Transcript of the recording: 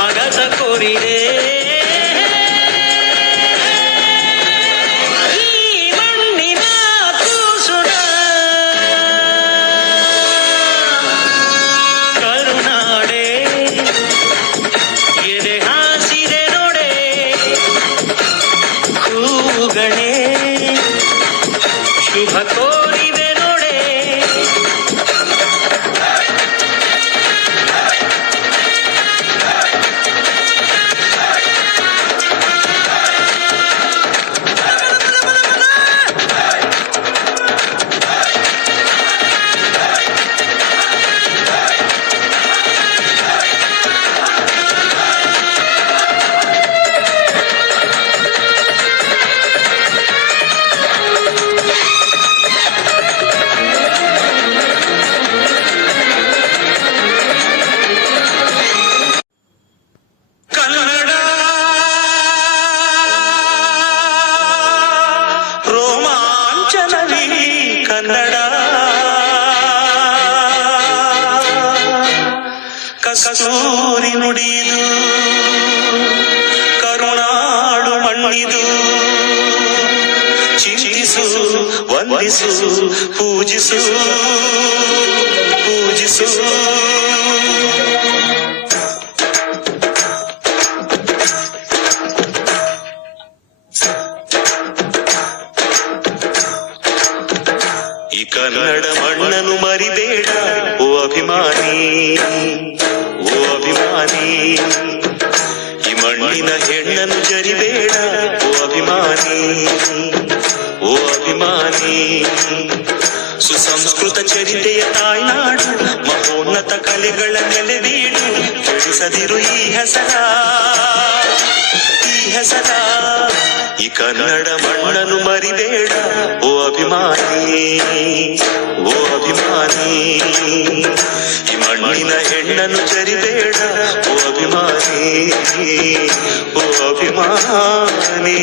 ಮಗದ ಕೋರಿದೆ ಈ ಮಣ್ಣಿನ ಕೂಸುಡ ಕರುನಾಡೆ ಎದೆ ಹಾಸಿದೆ ನೋಡೆ ಹೂಗಳೇ ಶುಭ ಕೋರಿವೆ ನೋಡೆ ಕನ್ನಡ ಕಸ್ತೂರಿ ನುಡಿದು ಕರುನಾಡು ಮಣ್ಣಿದು ಚಿಂತಿಸು ವಂದಿಸು ಪೂಜಿಸು ಪೂಜಿಸು ಈ ಕನ್ನಡ ಮಣ್ಣನ್ನು ಮರಿಬೇಡ ಓ ಅಭಿಮಾನಿ ಓ ಅಭಿಮಾನಿ ಈ ಮಣ್ಣಿನ ಹೆಣ್ಣನ್ನು ಜರಿಬೇಡ ಓ ಅಭಿಮಾನಿ ಓ ಅಭಿಮಾನಿ ಸುಸಂಸ್ಕೃತ ಚರಿತೆಯ ತಾಯ್ನಾಡು ಮಹೋನ್ನತ ಕಲೆಗಳ ನೆಲೆವೀಡು ಕೆಡಿಸದಿರು ಈ ಹೆಸರ ಈ ಕನ್ನಡ ಮಣ್ಣನ್ನು ಮರಿಬೇಡ ಓ ಅಭಿಮಾನಿ ಓ ಅಭಿಮಾನಿ ಈ ಮಣ್ಣಿನ ಹೆಣ್ಣನ್ನು ಜರಿಬೇಡ ಓ ಅಭಿಮಾನಿ ಓ ಅಭಿಮಾನಿ